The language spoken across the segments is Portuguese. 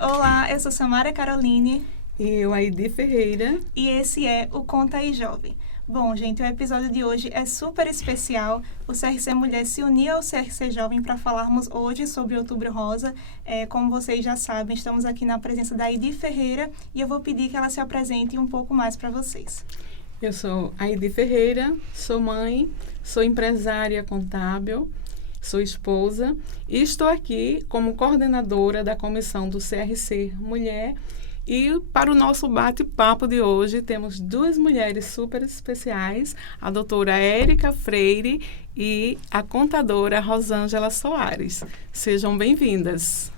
Olá, eu sou Samara Caroline. E eu, Aidi Ferreira. E esse é o Conta aí Jovem. Bom, gente, o episódio de hoje é super especial. O CRC Mulher se uniu ao CRC Jovem para falarmos hoje sobre Outubro Rosa. Como vocês já sabem, estamos aqui na presença da Aidi Ferreira e eu vou pedir que ela se apresente um pouco mais para vocês. Eu sou Aidi Ferreira, sou mãe, sou empresária contábil, sou esposa e estou aqui como coordenadora da comissão do CRC Mulher. E para o nosso bate-papo de hoje, temos duas mulheres super especiais, a doutora Érica Freire e a contadora Rosângela Soares. Sejam bem-vindas.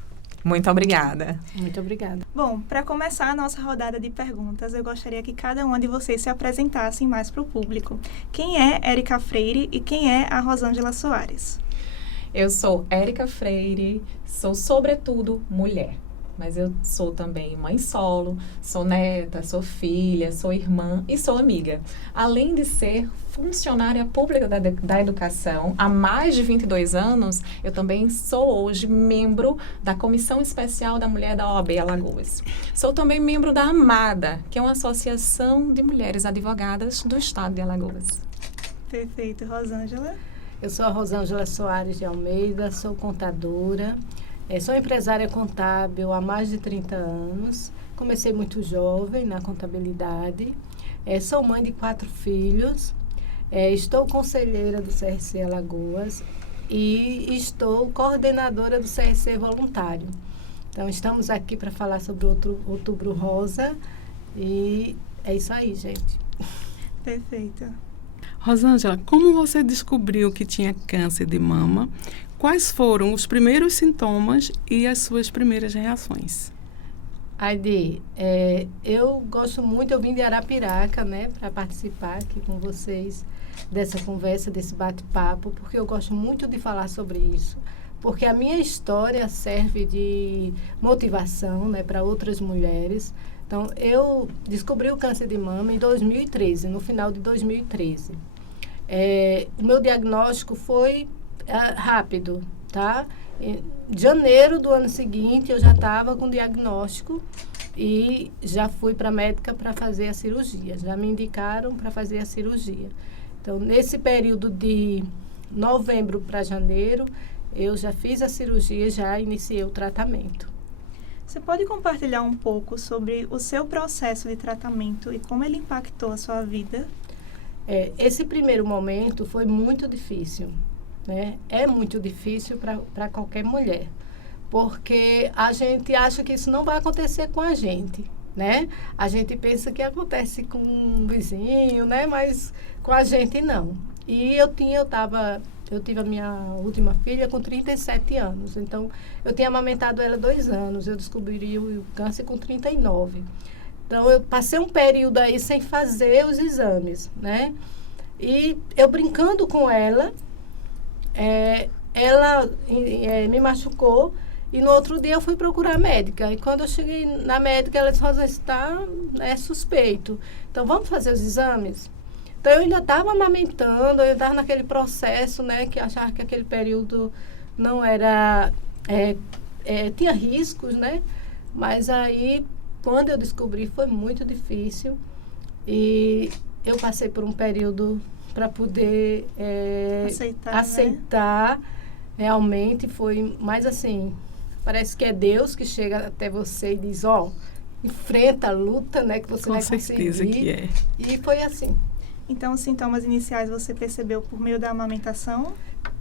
Muito obrigada. Muito obrigada. Bom, para começar a nossa rodada de perguntas, eu gostaria que cada uma de vocês se apresentassem mais para o público. Quem é Érica Freire e quem é a Rosângela Soares? Eu sou Érica Freire, sou sobretudo mulher. Mas eu sou também mãe solo, sou neta, sou filha, sou irmã e sou amiga. Além de ser funcionária pública da educação há mais de 22 anos, eu também sou hoje membro da Comissão Especial da Mulher da OAB Alagoas. Sou também membro da AMADA, que é uma associação de mulheres advogadas do estado de Alagoas. Perfeito. Rosângela? Eu sou a Rosângela Soares de Almeida, sou contadora. Sou empresária contábil há mais de 30 anos. Comecei muito jovem na contabilidade. Sou mãe de 4 filhos. Estou conselheira do CRC Alagoas e estou coordenadora do CRC Voluntário. Então, estamos aqui para falar sobre o Outubro Rosa e é isso aí, gente. Perfeito. Rosângela, como você descobriu que tinha câncer de mama? Quais foram os primeiros sintomas e as suas primeiras reações? Aide, eu gosto muito, eu vim de Arapiraca, né, para participar aqui com vocês dessa conversa, desse bate-papo, porque eu gosto muito de falar sobre isso, porque a minha história serve de motivação, né, para outras mulheres. Então, eu descobri o câncer de mama em 2013, no final de 2013. O meu diagnóstico foi rápido, tá? Em janeiro do ano seguinte, eu já estava com diagnóstico e já fui para a médica para fazer a cirurgia. Já me indicaram para fazer a cirurgia. Então, nesse período de novembro para janeiro, eu já fiz a cirurgia, já iniciei o tratamento. Você pode compartilhar um pouco sobre o seu processo de tratamento e como ele impactou a sua vida? Esse primeiro momento foi muito difícil. Né? É muito difícil para qualquer mulher, porque a gente acha que isso não vai acontecer com a gente, né? A gente pensa que acontece com um vizinho, né? Mas com a gente não. E eu tive a minha última filha com 37 anos, então eu tinha amamentado ela 2 anos, eu descobri o câncer com 39. Então eu passei um período aí sem fazer os exames, né? E eu brincando com ela, ela me machucou e no outro dia eu fui procurar a médica. E quando eu cheguei na médica, ela disse: Rosa, está suspeito. Então, vamos fazer os exames? Então, eu ainda estava amamentando, eu estava naquele processo, né, que achava que aquele período não era... tinha riscos, né? Mas aí, quando eu descobri, foi muito difícil. E eu passei por um período para poder aceitar, né? Realmente foi mais assim, parece que é Deus que chega até você e diz, enfrenta a luta, né, que você vai conseguir. Com certeza que é. E foi assim. Então, os sintomas iniciais você percebeu por meio da amamentação?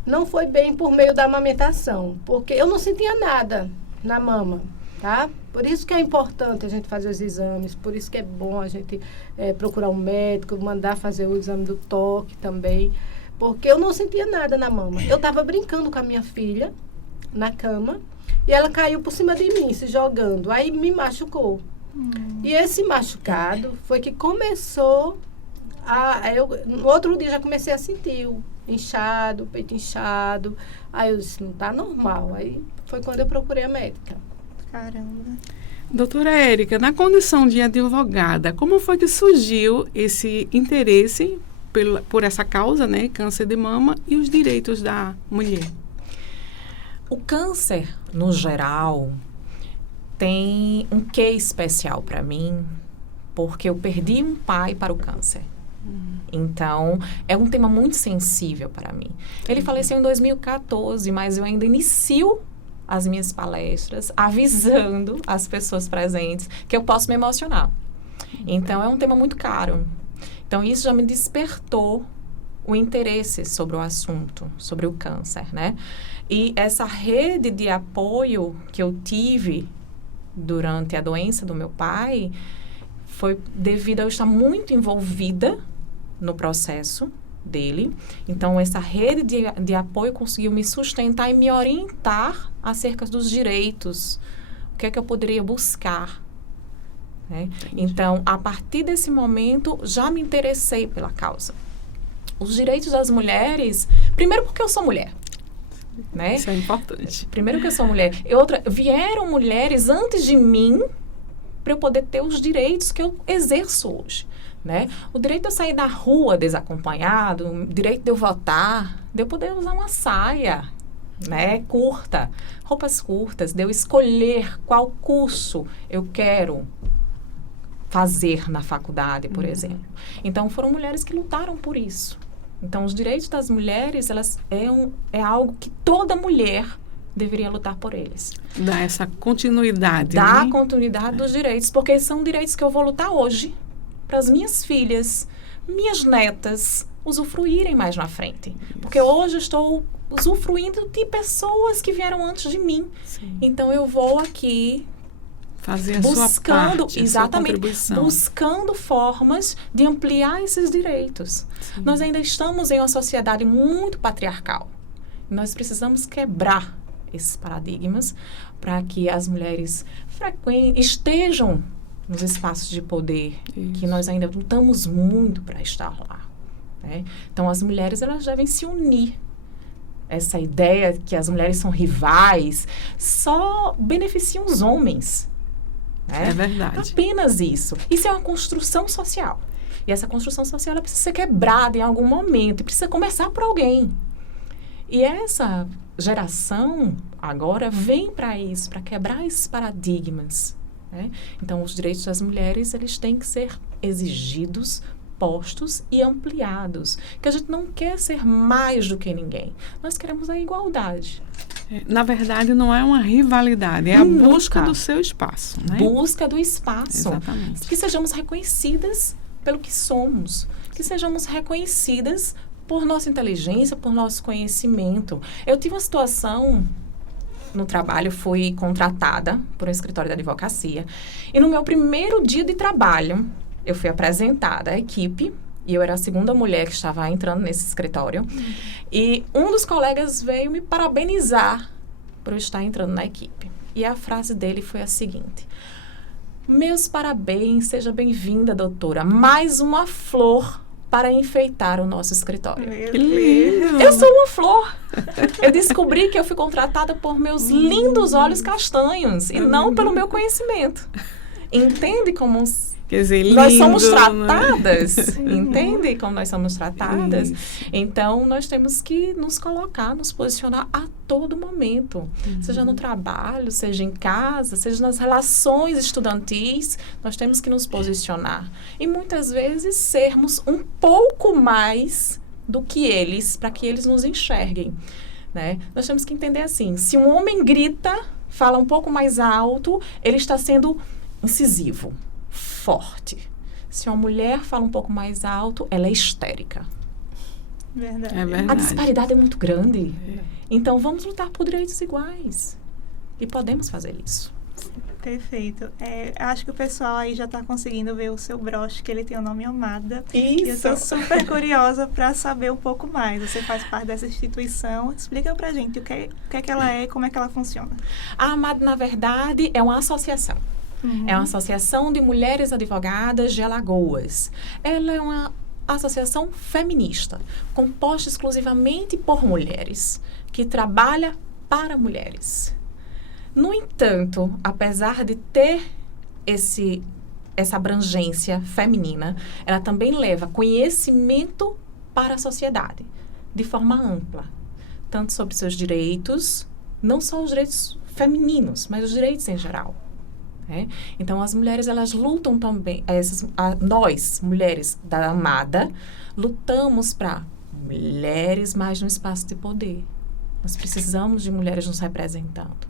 Não foi bem por meio da amamentação, porque eu não sentia nada na mama. Tá? Por isso que é importante a gente fazer os exames, por isso que é bom a gente procurar um médico, mandar fazer o exame do toque também, porque eu não sentia nada na mama. Eu estava brincando com a minha filha na cama e ela caiu por cima de mim, se jogando, aí me machucou. E esse machucado foi que começou no outro dia já comecei a sentir o inchado, o peito inchado, aí eu disse, não está normal, aí foi quando eu procurei a médica. Caramba. Doutora Érica, na condição de advogada, como foi que surgiu esse interesse por essa causa, né, câncer de mama e os direitos da mulher? O câncer, no geral, tem um quê especial para mim, porque eu perdi um pai para o câncer. Então, é um tema muito sensível para mim. Ele faleceu em 2014, mas eu ainda inicio as minhas palestras avisando as pessoas presentes que eu posso me emocionar. Então, é um tema muito caro. Então, isso já me despertou o interesse sobre o assunto, sobre o câncer, né? E essa rede de apoio que eu tive durante a doença do meu pai foi devido a eu estar muito envolvida no processo dele. Então, essa rede de apoio conseguiu me sustentar e me orientar acerca dos direitos. O que é que eu poderia buscar, né? Então, a partir desse momento, já me interessei pela causa. Os direitos das mulheres, primeiro porque eu sou mulher, né? Isso é importante. Primeiro que eu sou mulher. E outra, vieram mulheres antes de mim para eu poder ter os direitos que eu exerço hoje, né? O direito de eu sair da rua desacompanhado, o direito de eu votar, de eu poder usar uma saia, né, curta, roupas curtas, de eu escolher qual curso eu quero fazer na faculdade, por exemplo. Então, foram mulheres que lutaram por isso. Então, os direitos das mulheres, elas é algo que toda mulher deveria lutar por eles. Dá essa continuidade, Dá né? continuidade dos direitos, porque são direitos que eu vou lutar hoje para as minhas filhas, minhas netas, usufruírem mais na frente. Porque hoje eu estou usufruindo de pessoas que vieram antes de mim. Sim. Então, eu vou aqui Fazer a sua parte, exatamente, a sua contribuição. buscando formas de ampliar esses direitos. Sim. Nós ainda estamos em uma sociedade muito patriarcal. Nós precisamos quebrar esses paradigmas para que as mulheres estejam nos espaços de poder, Isso. que nós ainda lutamos muito para estar lá, né? Então, as mulheres, elas devem se unir. Essa ideia que as mulheres são rivais só beneficia os homens, né? É verdade. Apenas isso. Isso é uma construção social. E essa construção social, ela precisa ser quebrada em algum momento. E precisa começar por alguém. E essa geração agora vem para isso, para quebrar esses paradigmas, né? Então, os direitos das mulheres, eles têm que ser exigidos, postos e ampliados. Que a gente não quer ser mais do que ninguém. Nós queremos a igualdade. Na verdade, não é uma rivalidade, é a Nunca. busca do seu espaço, né? Busca do espaço. Exatamente. Que sejamos reconhecidas pelo que somos. Que sejamos reconhecidas por nossa inteligência, por nosso conhecimento. Eu tive uma situação no trabalho, fui contratada por um escritório de advocacia. E no meu primeiro dia de trabalho, eu fui apresentada à equipe. E eu era a segunda mulher que estava entrando nesse escritório. E um dos colegas veio me parabenizar por eu estar entrando na equipe. E a frase dele foi a seguinte: meus parabéns, seja bem-vinda, doutora. Mais uma flor para enfeitar o nosso escritório. Meu Que Deus. lindo! Eu sou uma flor. Eu descobri que eu fui contratada por meus lindos olhos castanhos e não pelo meu conhecimento. Entende como Quer dizer, lindo, nós somos né? tratadas? Entende como nós somos tratadas? Isso. Então, nós temos que nos colocar, nos posicionar a todo momento. Seja no trabalho, seja em casa, seja nas relações estudantis, nós temos que nos posicionar. E muitas vezes sermos um pouco mais do que eles, para que eles nos enxerguem, né? Nós temos que entender assim, se um homem grita, fala um pouco mais alto, ele está sendo incisivo, forte. Se uma mulher fala um pouco mais alto, ela é histérica. Verdade. É verdade. A disparidade é muito grande. Então, vamos lutar por direitos iguais. E podemos fazer isso. Perfeito. Acho que o pessoal aí já está conseguindo ver o seu broche, que ele tem o nome Amada. E eu estou super curiosa para saber um pouco mais. Você faz parte dessa instituição. Explica pra gente o que é que ela é e como é que ela funciona. A Amada, na verdade, é uma associação. É uma associação de mulheres advogadas de Alagoas. Ela é uma associação feminista, composta exclusivamente por mulheres, que trabalha para mulheres. No entanto, apesar de ter essa abrangência feminina, ela também leva conhecimento para a sociedade, de forma ampla, tanto sobre seus direitos, não só os direitos femininos, mas os direitos em geral. né? Então, as mulheres, elas lutam também, nós, mulheres da Amada, lutamos para mulheres mais no espaço de poder. Nós precisamos de mulheres nos representando.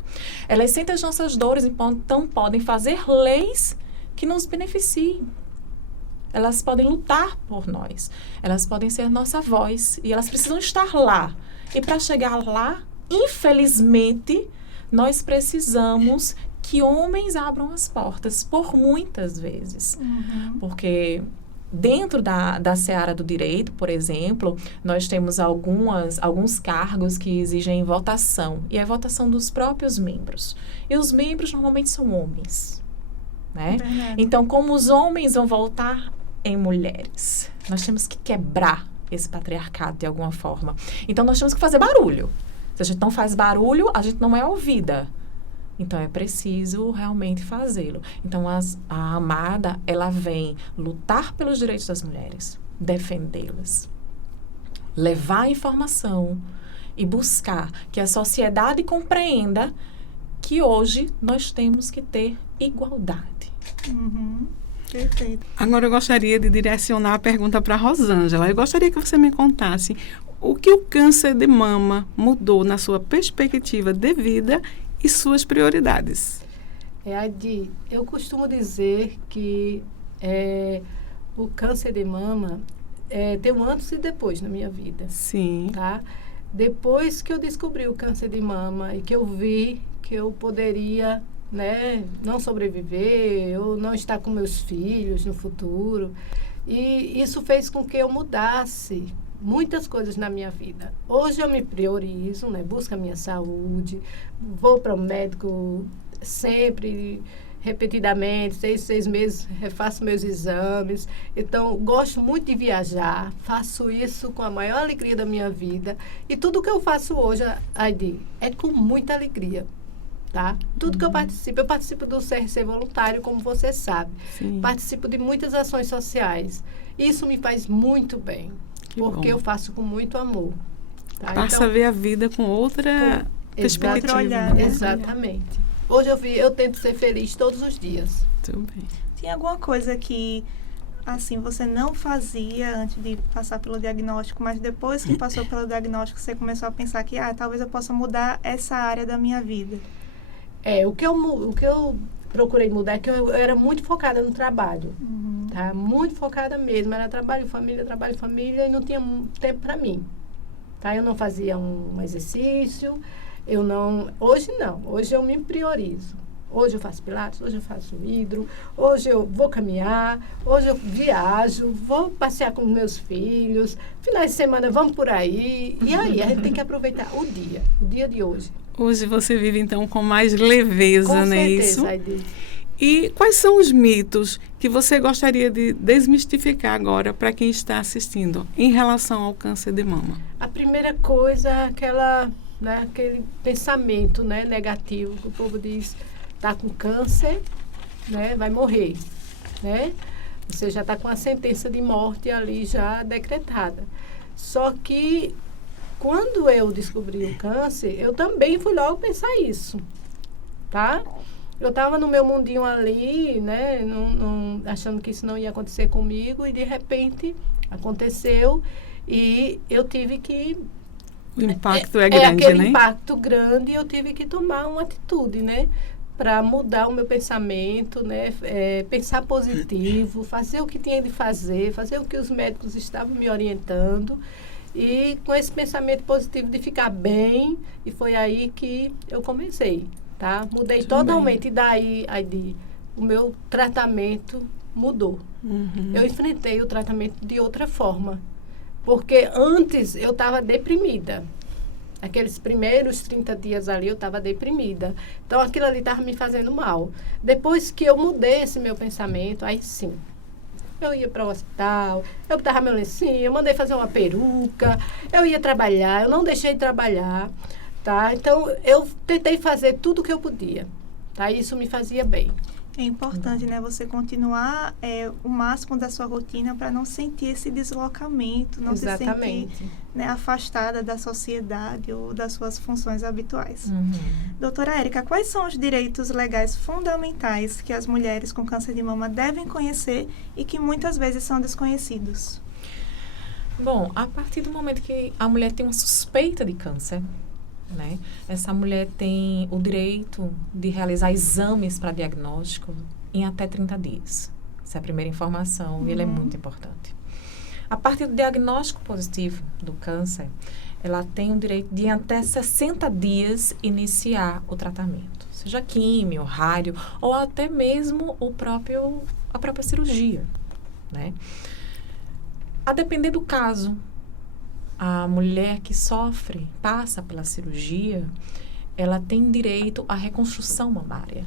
Elas sentem as nossas dores, então podem fazer leis que nos beneficiem. Elas podem lutar por nós. Elas podem ser nossa voz. E elas precisam estar lá. E para chegar lá, infelizmente, nós precisamos que homens abram as portas, por muitas vezes. Porque dentro da seara do direito, por exemplo, nós temos alguns cargos que exigem votação. E é votação dos próprios membros. E os membros normalmente são homens. Né? Então, como os homens vão votar em mulheres? Nós temos que quebrar esse patriarcado de alguma forma. Então, nós temos que fazer barulho. Se a gente não faz barulho, a gente não é ouvida. Então, é preciso realmente fazê-lo. Então, a Amada, ela vem lutar pelos direitos das mulheres, defendê-las, levar a informação e buscar que a sociedade compreenda que hoje nós temos que ter igualdade. Perfeito. Agora eu gostaria de direcionar a pergunta para a Rosângela. Eu gostaria que você me contasse o que o câncer de mama mudou na sua perspectiva de vida e suas prioridades. Adi, eu costumo dizer que o câncer de mama tem um antes e depois na minha vida. Sim. Tá? Depois que eu descobri o câncer de mama e que eu vi que eu poderia, né, não sobreviver, ou não estar com meus filhos no futuro. E isso fez com que eu mudasse muitas coisas na minha vida. Hoje eu me priorizo, né, busco a minha saúde, vou para o médico sempre, repetidamente, 6 meses, refaço meus exames. Então, gosto muito de viajar, faço isso com a maior alegria da minha vida. E tudo que eu faço hoje, Aide, é com muita alegria. Tá? Tudo que eu participo do CRC voluntário, como você sabe. Sim. Participo de muitas ações sociais. Isso me faz muito bem, porque eu faço com muito amor. Tá? Passa a ver a vida com outra perspectiva. Olhar, né? Exatamente. Hoje eu tento ser feliz todos os dias. Muito bem. Tinha alguma coisa que, assim, você não fazia antes de passar pelo diagnóstico, mas depois que passou pelo diagnóstico, você começou a pensar que, talvez eu possa mudar essa área da minha vida? O que eu procurei mudar é que eu era muito focada no trabalho, tá? Muito focada mesmo, era trabalho, família, e não tinha tempo para mim, tá? Eu não fazia um exercício, hoje não, hoje eu me priorizo. Hoje eu faço pilates, hoje eu faço hidro, hoje eu vou caminhar, hoje eu viajo, vou passear com meus filhos, finais de semana vamos por aí, e aí a gente tem que aproveitar o dia de hoje. Hoje você vive, então, com mais leveza, com não é certeza, isso? Aide. E quais são os mitos que você gostaria de desmistificar agora para quem está assistindo em relação ao câncer de mama? A primeira coisa é aquele pensamento, né, negativo, que o povo diz, está com câncer, né, vai morrer, né? Você já está com a sentença de morte ali já decretada. Só que quando eu descobri o câncer, eu também fui logo pensar isso, tá? Eu estava no meu mundinho ali, né, achando que isso não ia acontecer comigo, e de repente aconteceu e eu tive que... O impacto é grande, aquele né? impacto grande, e eu tive que tomar uma atitude, né? Para mudar o meu pensamento, né? Pensar positivo, fazer o que tinha de fazer o que os médicos estavam me orientando. E com esse pensamento positivo de ficar bem, e foi aí que eu comecei, tá? Mudei totalmente, e daí, Aide, o meu tratamento mudou. Eu enfrentei o tratamento de outra forma, porque antes eu estava deprimida. Aqueles primeiros 30 dias ali eu estava deprimida. Então aquilo ali estava me fazendo mal. Depois que eu mudei esse meu pensamento, aí sim, eu ia para o hospital, eu botava meu lencinho, eu mandei fazer uma peruca, eu ia trabalhar, eu não deixei de trabalhar, tá? Então, eu tentei fazer tudo o que eu podia, tá? Isso me fazia bem. É importante, né, você continuar o máximo da sua rotina para não sentir esse deslocamento, não se sentir, né, afastada da sociedade ou das suas funções habituais. Doutora Érica, quais são os direitos legais fundamentais que as mulheres com câncer de mama devem conhecer e que muitas vezes são desconhecidos? Bom, a partir do momento que a mulher tem uma suspeita de câncer, né, essa mulher tem o direito de realizar exames para diagnóstico em até 30 dias. Essa é a primeira informação e ela é muito importante. A partir do diagnóstico positivo do câncer, ela tem o direito de, em até 60 dias, iniciar o tratamento. Seja químio, rádio ou até mesmo a própria cirurgia, né? A depender do caso, a mulher que passa pela cirurgia, ela tem direito à reconstrução mamária,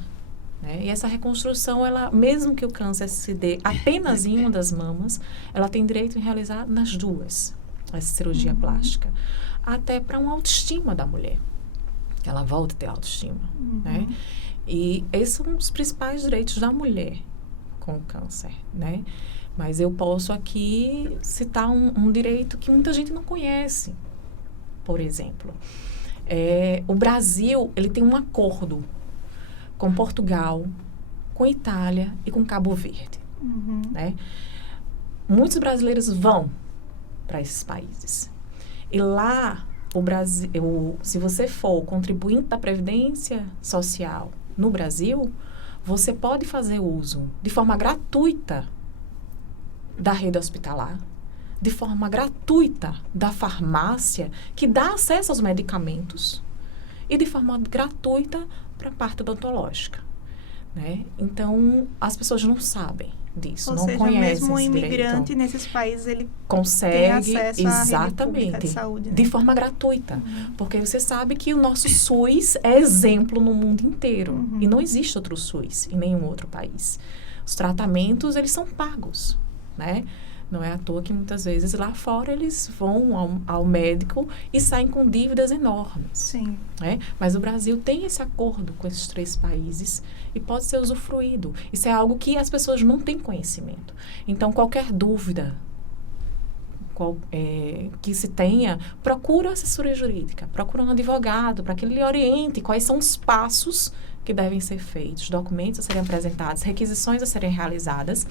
né? E essa reconstrução, mesmo que o câncer se dê apenas em uma das mamas, ela tem direito em realizar nas duas, essa cirurgia plástica. Até para uma autoestima da mulher. Ela volta a ter autoestima, né? E esses são os principais direitos da mulher com câncer, né? Mas eu posso aqui citar um direito que muita gente não conhece. Por exemplo, o Brasil, ele tem um acordo com Portugal, com Itália e com Cabo Verde, né? Muitos brasileiros vão para esses países. E lá, o Brasil, se você for contribuinte da Previdência Social no Brasil, você pode fazer uso de forma gratuita da rede hospitalar, de forma gratuita da farmácia, que dá acesso aos medicamentos, e de forma gratuita para a parte odontológica, né? Então, as pessoas não sabem disso, não conhecem mesmo o esse imigrante direito. Nesses países, ele consegue, tem acesso à rede pública de saúde, né? De forma gratuita. Porque você sabe que o nosso SUS é exemplo no mundo inteiro. E não existe outro SUS em nenhum outro país. Os tratamentos, eles são pagos, né? Não é à toa que muitas vezes lá fora eles vão ao médico e saem com dívidas enormes. Sim. Né? Mas o Brasil tem esse acordo com esses 3 países e pode ser usufruído. Isso é algo que as pessoas não têm conhecimento. Então, qualquer dúvida que se tenha, procura assessoria jurídica, procura um advogado para que ele lhe oriente quais são os passos que devem ser feitos, documentos a serem apresentados, requisições a serem realizadas,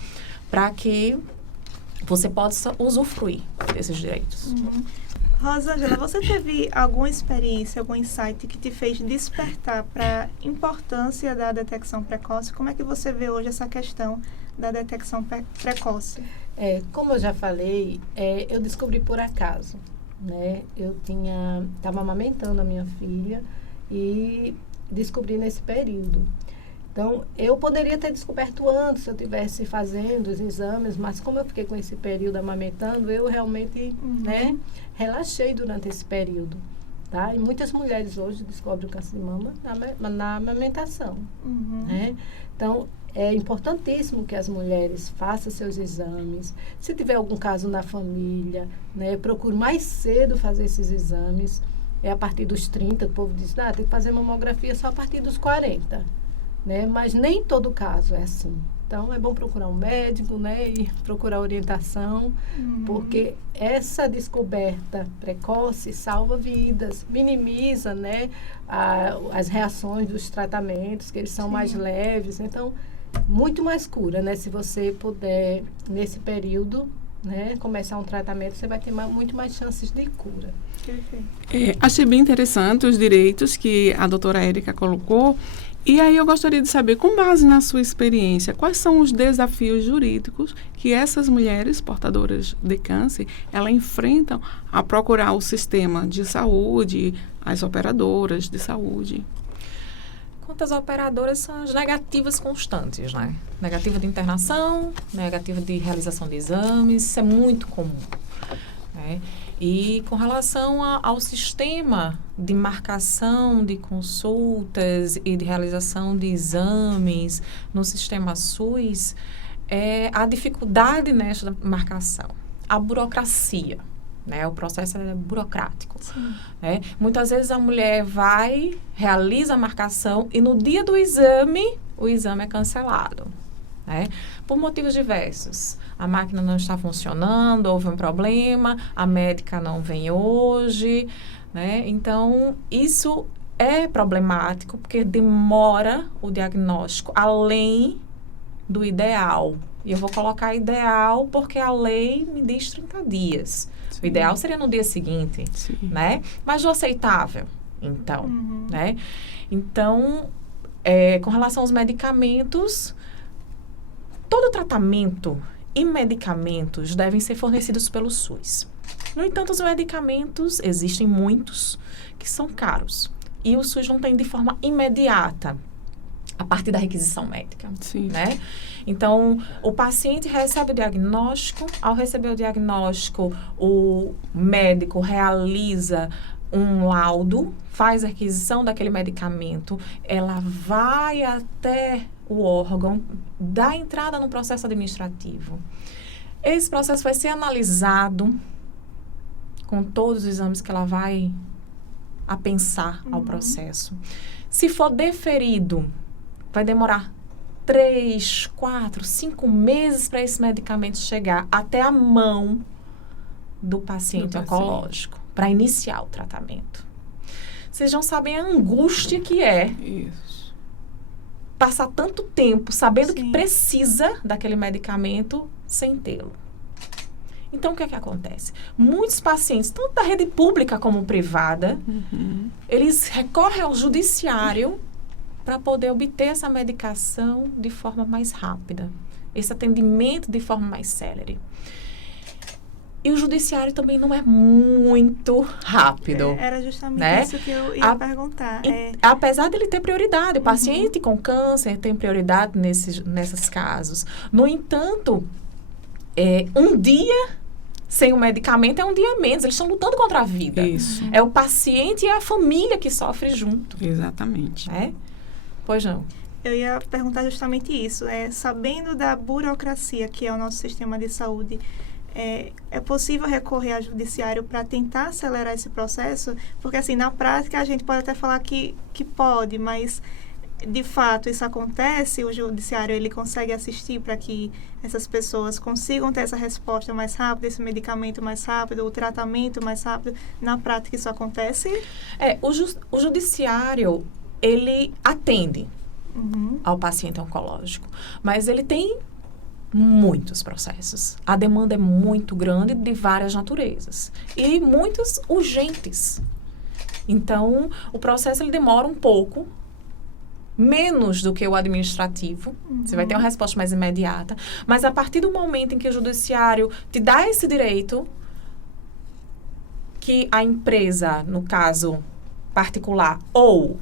para que você possa usufruir desses direitos. Rosângela, você teve alguma experiência, algum insight que te fez despertar para a importância da detecção precoce? Como é que você vê hoje essa questão da detecção precoce? Como eu já falei, eu descobri por acaso, né? Eu estava amamentando a minha filha e descobri nesse período. Então, eu poderia ter descoberto antes se eu estivesse fazendo os exames, mas como eu fiquei com esse período amamentando, eu realmente, né, relaxei durante esse período, tá? E muitas mulheres hoje descobrem o câncer de mama na amamentação, né? Então, é importantíssimo que as mulheres façam seus exames. Se tiver algum caso na família, né, procure mais cedo fazer esses exames. A partir dos 30, o povo diz, tem que fazer mamografia só a partir dos 40. Né? Mas nem todo caso é assim. Então, é bom procurar um médico, né? E procurar orientação, porque essa descoberta precoce salva vidas, minimiza, né, as reações dos tratamentos, que eles são mais leves. Então, muito mais cura, né? Se você puder, nesse período, né, começar um tratamento, você vai ter muito mais chances de cura. Achei bem interessante os direitos que a doutora Érica colocou. E aí eu gostaria de saber, com base na sua experiência, quais são os desafios jurídicos que essas mulheres portadoras de câncer, elas enfrentam a procurar o sistema de saúde, as operadoras de saúde? Quanto às operadoras, são as negativas constantes, né? Negativa de internação, negativa de realização de exames, isso é muito comum, né? E com relação ao sistema de marcação de consultas e de realização de exames no sistema SUS, a dificuldade nesta marcação, a burocracia, né? O processo é burocrático. Né? Muitas vezes a mulher realiza a marcação e no dia do exame o exame é cancelado, né? Por motivos diversos. A máquina não está funcionando, houve um problema, a médica não vem hoje, né? Então, isso é problemático porque demora o diagnóstico além do ideal. E eu vou colocar ideal porque a lei me diz 30 dias. Sim. O ideal seria no dia seguinte, sim, né? Mas o aceitável, então, né? Então, com relação aos medicamentos, todo tratamento e medicamentos devem ser fornecidos pelo SUS. No entanto, os medicamentos, existem muitos que são caros. E o SUS não tem de forma imediata, a partir da requisição médica, sim, né? Então, o paciente recebe o diagnóstico, ao receber o diagnóstico, o médico realiza um laudo, faz a requisição daquele medicamento, ela vai até o órgão, dá entrada no processo administrativo. Esse processo vai ser analisado com todos os exames que ela vai apensar ao processo. Se for deferido, vai demorar 3, 4, 5 meses para esse medicamento chegar até a mão do paciente oncológico, para iniciar o tratamento. Vocês não sabem a angústia que é isso, passar tanto tempo sabendo que precisa daquele medicamento sem tê-lo. Então, o que é que acontece? Muitos pacientes, tanto da rede pública como privada, eles recorrem ao judiciário para poder obter essa medicação de forma mais rápida, esse atendimento de forma mais célere. E o judiciário também não é muito rápido. Era justamente isso que eu ia perguntar. Apesar dele ter prioridade, o paciente com câncer tem prioridade nesses casos. No entanto, um dia sem o medicamento é um dia menos. Eles estão lutando contra a vida. Isso. É o paciente e a família que sofre junto. Exatamente. Pois não. Eu ia perguntar justamente isso. Sabendo da burocracia que é o nosso sistema de saúde, é possível recorrer ao judiciário para tentar acelerar esse processo? Porque, assim, na prática, a gente pode até falar que pode, mas, de fato, isso acontece? O judiciário, ele consegue assistir para que essas pessoas consigam ter essa resposta mais rápida, esse medicamento mais rápido, o tratamento mais rápido? Na prática, isso acontece? O judiciário, ele atende ao paciente oncológico, mas ele tem muitos processos. A demanda é muito grande de várias naturezas e muitos urgentes. Então, o processo ele demora um pouco, menos do que o administrativo. Você vai ter uma resposta mais imediata. Mas a partir do momento em que o judiciário te dá esse direito, que a empresa, no caso particular, ou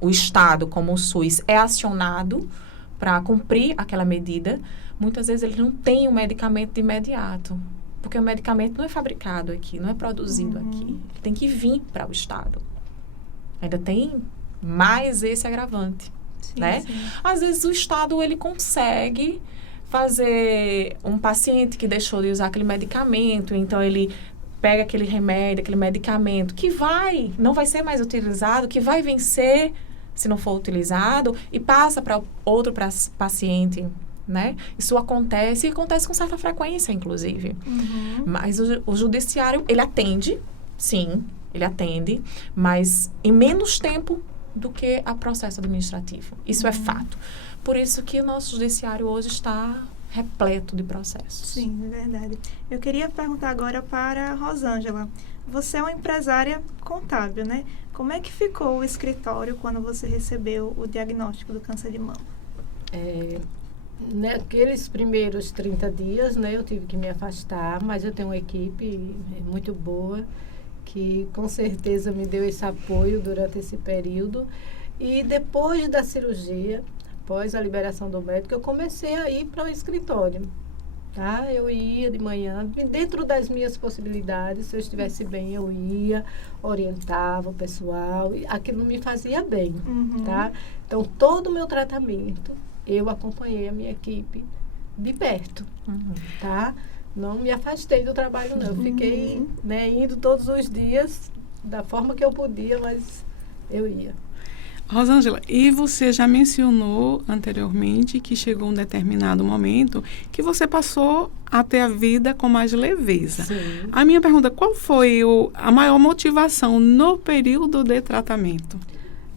o Estado, como o SUS, é acionado para cumprir aquela medida, muitas vezes ele não tem o medicamento de imediato. Porque o medicamento não é fabricado aqui, não é produzido aqui. Ele tem que vir para o Estado. Ainda tem mais esse agravante, né? Sim. Às vezes o Estado, ele consegue fazer um paciente que deixou de usar aquele medicamento, então ele pega aquele remédio, aquele medicamento que não vai ser mais utilizado, que vai vencer se não for utilizado e passa para outro paciente, né? Isso acontece com certa frequência, inclusive. Mas o judiciário, ele atende, sim, ele atende, mas em menos tempo do que o processo administrativo. Isso é fato. Por isso que o nosso judiciário hoje está repleto de processos. Sim, é verdade. Eu queria perguntar agora para a Rosângela. Você é uma empresária contábil, né? Como é que ficou o escritório quando você recebeu o diagnóstico do câncer de mama? Naqueles primeiros 30 dias, né, eu tive que me afastar, mas eu tenho uma equipe muito boa que com certeza me deu esse apoio durante esse período. E depois da cirurgia, após a liberação do médico, eu comecei a ir para o escritório. Tá? Eu ia de manhã, dentro das minhas possibilidades, se eu estivesse bem, eu ia, orientava o pessoal, e aquilo me fazia bem. Tá? Então, todo o meu tratamento, eu acompanhei a minha equipe de perto. Tá? Não me afastei do trabalho, não. Eu fiquei, né, indo todos os dias, da forma que eu podia, mas eu ia. Rosângela, e você já mencionou anteriormente que chegou um determinado momento que você passou a ter a vida com mais leveza. Sim. A minha pergunta, qual foi a maior motivação no período de tratamento?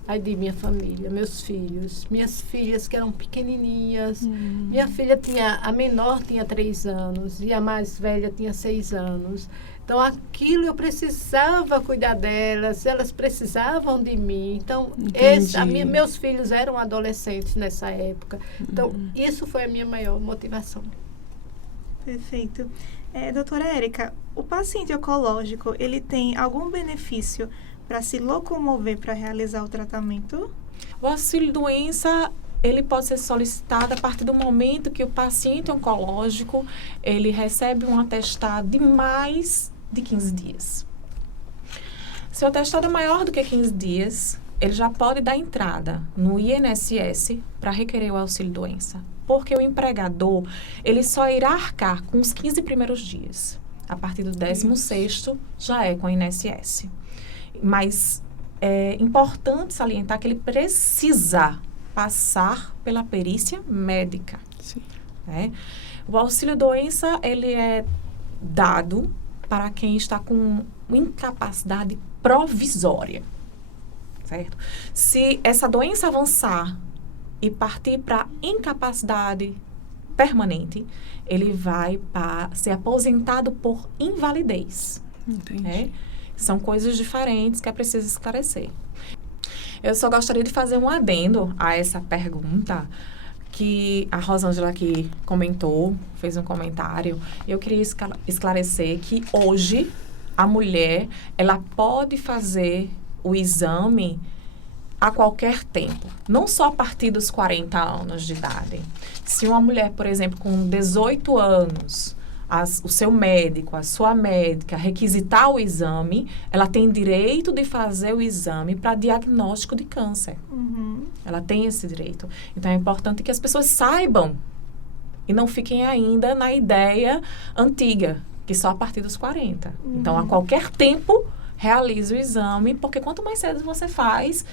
Aí de minha família, meus filhos, minhas filhas que eram pequenininhas. Minha filha a menor tinha 3 anos e a mais velha tinha 6 anos. Então, aquilo eu precisava cuidar delas, elas precisavam de mim. Então, meus filhos eram adolescentes nessa época. Então, isso foi a minha maior motivação. Perfeito. Doutora Érica, o paciente oncológico, ele tem algum benefício para se locomover para realizar o tratamento? O auxílio-doença, ele pode ser solicitado a partir do momento que o paciente oncológico, ele recebe um atestado de mais de 15 dias. Se o atestado é maior do que 15 dias, ele já pode dar entrada no INSS para requerer o auxílio-doença. Porque o empregador, ele só irá arcar com os 15 primeiros dias. A partir do 16º, já é com o INSS. Mas é importante salientar que ele precisa passar pela perícia médica. Sim. Né? O auxílio-doença, ele é dado para quem está com incapacidade provisória, certo? Se essa doença avançar e partir para incapacidade permanente, ele vai ser aposentado por invalidez. Entendi. Né? São coisas diferentes que é preciso esclarecer. Eu só gostaria de fazer um adendo a essa pergunta que a Rosângela aqui comentou, fez um comentário. Eu queria esclarecer que hoje a mulher, ela pode fazer o exame a qualquer tempo, não só a partir dos 40 anos de idade. Se uma mulher, por exemplo, com 18 anos, o seu médico, a sua médica requisitar o exame, ela tem direito de fazer o exame para diagnóstico de câncer. Ela tem esse direito. Então, é importante que as pessoas saibam e não fiquem ainda na ideia antiga, que só a partir dos 40. Então, a qualquer tempo, realize o exame, porque quanto mais cedo você faz,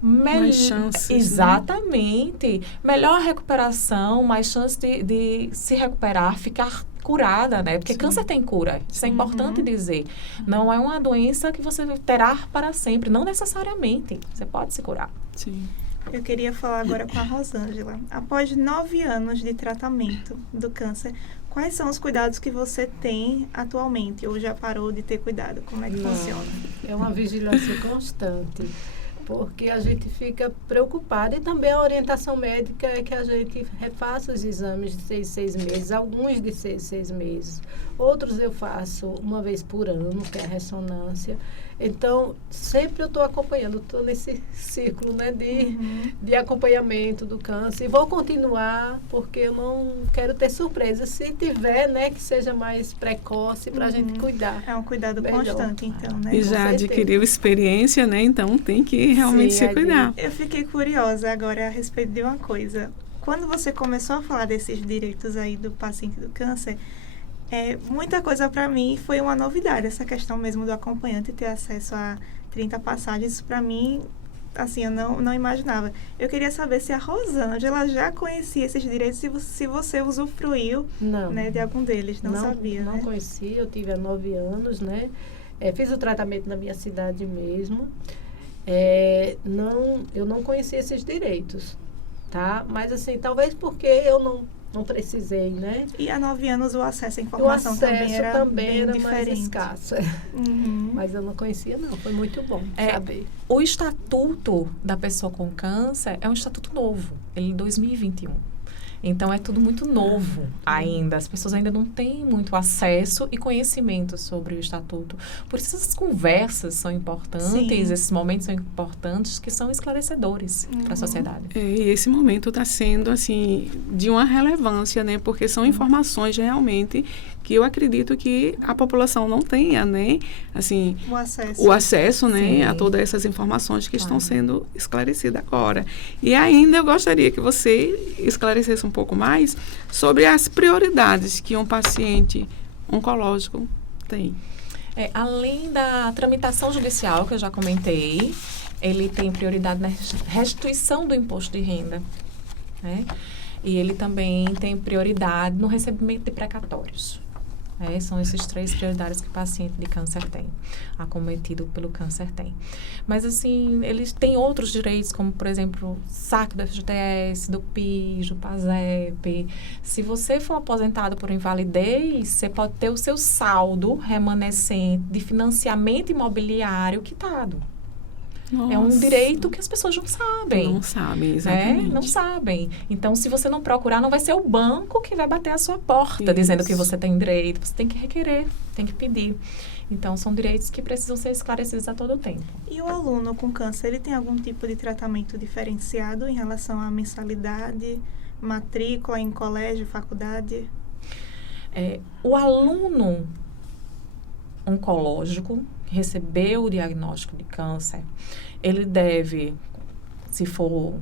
mais chances. Exatamente. Né? Melhor recuperação, mais chance de se recuperar, ficar curada, né? Porque câncer tem cura. Isso é importante dizer. Não é uma doença que você terá para sempre. Não necessariamente. Você pode se curar. Sim. Eu queria falar agora com a Rosângela. Após 9 anos de tratamento do câncer, quais são os cuidados que você tem atualmente? Ou já parou de ter cuidado? Como é que funciona? É uma vigilância constante. Porque a gente fica preocupada e também a orientação médica é que a gente refaça os exames de 6 meses, alguns de 6 meses. Outros eu faço uma vez por ano, que é a ressonância. Então, sempre eu estou acompanhando, estou nesse ciclo, né, de acompanhamento do câncer. E vou continuar, porque eu não quero ter surpresa. Se tiver, né, que seja mais precoce para a gente cuidar. É um cuidado constante, então, né? E já adquiriu experiência, né? Então, tem que realmente se cuidar. Eu fiquei curiosa agora a respeito de uma coisa. Quando você começou a falar desses direitos aí do paciente do câncer, muita coisa para mim foi uma novidade, essa questão mesmo do acompanhante ter acesso a 30 passagens. Isso para mim, assim, eu não imaginava. Eu queria saber se a Rosângela já conhecia esses direitos, se você usufruiu, né, de algum deles. Não sabia, não né? Conhecia, eu tive há 9 anos, né? Fiz o tratamento na minha cidade mesmo. Eu não conhecia esses direitos, tá? Mas, assim, talvez porque eu não precisei, né? E há 9 anos o acesso à informação também era bem mais diferente. escasso. Mas eu não conhecia, não. Foi muito bom saber. O estatuto da pessoa com câncer é um estatuto novo. Ele é de 2021. Então, é tudo muito novo ainda. As pessoas ainda não têm muito acesso e conhecimento sobre o estatuto. Por isso, essas conversas são importantes, Sim. esses momentos são importantes, que são esclarecedores para a sociedade. E esse momento está sendo, assim, de uma relevância, né? Porque são informações realmente que eu acredito que a população não tenha, né? Assim, o acesso, né? A todas essas informações que estão sendo esclarecidas agora. E ainda eu gostaria que você esclarecesse um pouco mais sobre as prioridades que um paciente oncológico tem. Além da tramitação judicial, que eu já comentei, ele tem prioridade na restituição do imposto de renda, né? E ele também tem prioridade no recebimento de precatórios. São esses 3 prioridades que o paciente de câncer tem, acometido pelo câncer tem. Mas, assim, eles têm outros direitos, como, por exemplo, saque do FGTS, do PIS, do PASEP. Se você for aposentado por invalidez, você pode ter o seu saldo remanescente de financiamento imobiliário quitado. Nossa. É um direito que as pessoas não sabem. Não sabem, exatamente. Não sabem. Então, se você não procurar, não vai ser o banco que vai bater a sua porta, Isso. dizendo que você tem direito. Você tem que requerer, tem que pedir. Então, são direitos que precisam ser esclarecidos a todo tempo. E o aluno com câncer, ele tem algum tipo de tratamento diferenciado em relação à mensalidade, matrícula em colégio, faculdade? O aluno oncológico que recebeu o diagnóstico de câncer, ele deve, se for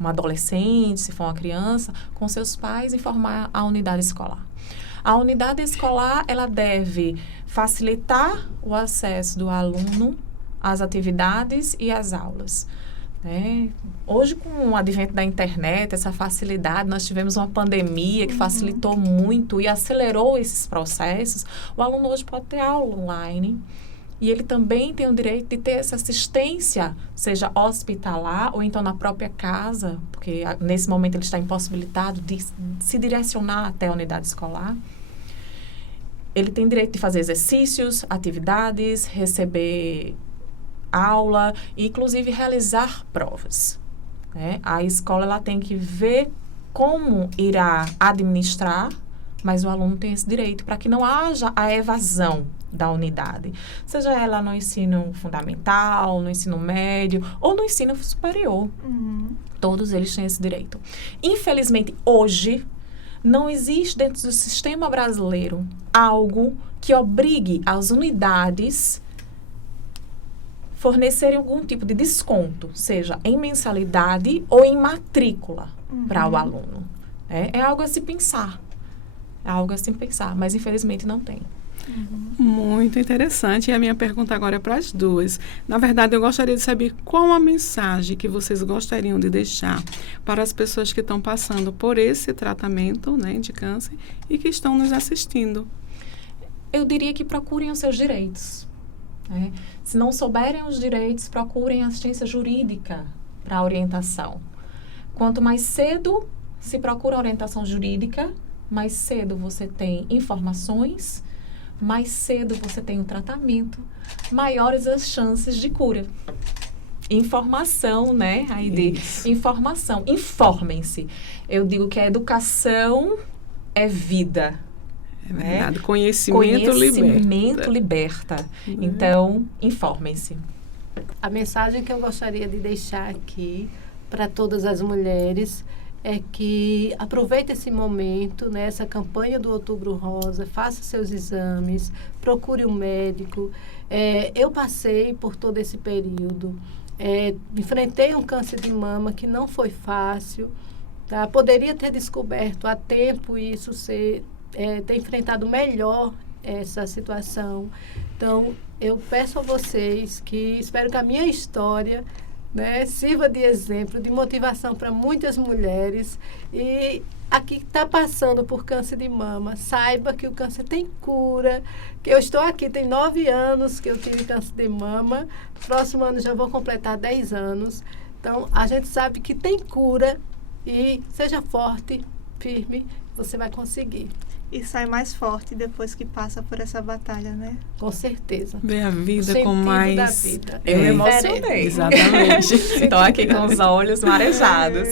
um adolescente, se for uma criança, com seus pais, informar a unidade escolar. A unidade escolar, ela deve facilitar o acesso do aluno às atividades e às aulas. Hoje, com o advento da internet, essa facilidade, nós tivemos uma pandemia que facilitou muito e acelerou esses processos. O aluno hoje pode ter aula online e ele também tem o direito de ter essa assistência, seja hospitalar ou então na própria casa, porque nesse momento ele está impossibilitado de se direcionar até a unidade escolar. Ele tem direito de fazer exercícios, atividades, receber aula e, inclusive, realizar provas. A escola ela tem que ver como irá administrar, mas o aluno tem esse direito para que não haja a evasão da unidade, seja ela no ensino fundamental, no ensino médio ou no ensino superior. Todos eles têm esse direito. Infelizmente, hoje, não existe dentro do sistema brasileiro algo que obrigue as unidades fornecerem algum tipo de desconto, seja em mensalidade ou em matrícula para o aluno. É algo a se pensar. É algo a se pensar, mas infelizmente não tem. Muito interessante. E a minha pergunta agora é para as duas. Na verdade, eu gostaria de saber qual a mensagem que vocês gostariam de deixar para as pessoas que estão passando por esse tratamento, de câncer e que estão nos assistindo. Eu diria que procurem os seus direitos. Se não souberem os direitos, procurem assistência jurídica para orientação. Quanto mais cedo se procura orientação jurídica, mais cedo você tem informações, mais cedo você tem um tratamento, maiores as chances de cura. Informação, informação. Informem-se. Eu digo que a educação é vida. É verdade. Conhecimento liberta. Então, informem-se. A mensagem que eu gostaria de deixar aqui para todas as mulheres é que aproveite esse momento, essa campanha do Outubro Rosa, faça seus exames, procure um médico. Eu passei por todo esse período, enfrentei um câncer de mama que não foi fácil, tá? Poderia ter descoberto a tempo e isso ter enfrentado melhor essa situação. Então, eu peço a vocês que espero que a minha história sirva de exemplo, de motivação para muitas mulheres. E aqui que está passando por câncer de mama, saiba que o câncer tem cura, que eu estou aqui, tem 9 anos que eu tive câncer de mama, próximo ano já vou completar 10 anos. Então, a gente sabe que tem cura e seja forte, firme, você vai conseguir. E sai mais forte depois que passa por essa batalha, né? Com certeza. Ver a vida com mais... da vida. Eu me emocionei. Exatamente. Estou aqui com os olhos marejados.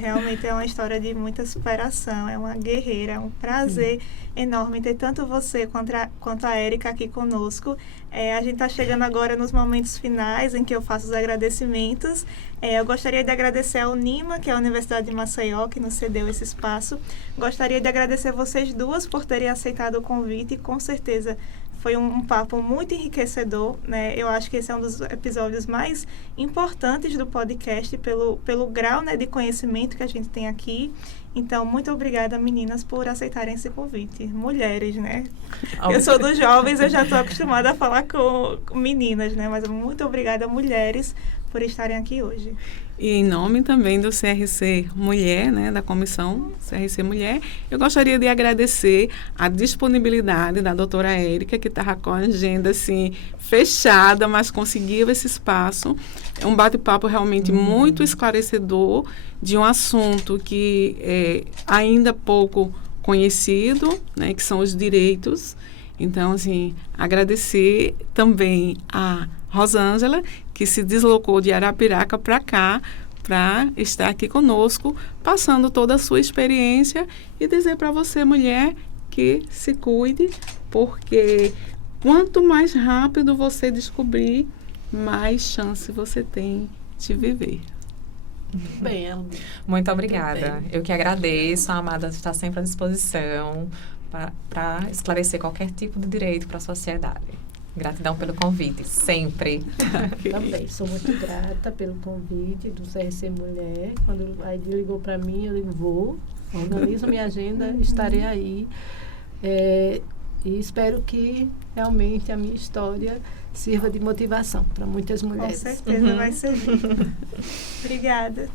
Realmente é uma história de muita superação. É uma guerreira. É um prazer enorme ter tanto você quanto a Érica aqui conosco. A gente está chegando agora nos momentos finais em que eu faço os agradecimentos. Eu gostaria de agradecer ao NIMA, que é a Universidade de Maceió, que nos cedeu esse espaço. Gostaria de agradecer vocês duas por terem aceitado o convite e com certeza Foi um papo muito enriquecedor, né? Eu acho que esse é um dos episódios mais importantes do podcast pelo grau, né, de conhecimento que a gente tem aqui. Então, muito obrigada, meninas, por aceitarem esse convite. Mulheres, né? Eu sou dos jovens, eu já estou acostumada a falar com meninas, né? Mas muito obrigada, mulheres, por estarem aqui hoje. E em nome também do CRC Mulher, né, da comissão CRC Mulher, eu gostaria de agradecer a disponibilidade da doutora Érica, que estava com a agenda assim, fechada, mas conseguiu esse espaço. É um bate-papo realmente muito esclarecedor de um assunto que é ainda pouco conhecido, né, que são os direitos. Então, assim, agradecer também a Rosângela, que se deslocou de Arapiraca para cá, para estar aqui conosco, passando toda a sua experiência e dizer para você, mulher, que se cuide, porque quanto mais rápido você descobrir, mais chance você tem de viver. Bem, muito obrigada. Eu que agradeço. A Amada está sempre à disposição para esclarecer qualquer tipo de direito para a sociedade. Gratidão pelo convite, sempre. Também sou muito grata pelo convite do CRC Mulher. Quando a Aide ligou para mim, eu digo, vou, organizo minha agenda, estarei aí. E espero que realmente a minha história sirva de motivação para muitas mulheres. Com certeza vai servir. Obrigada.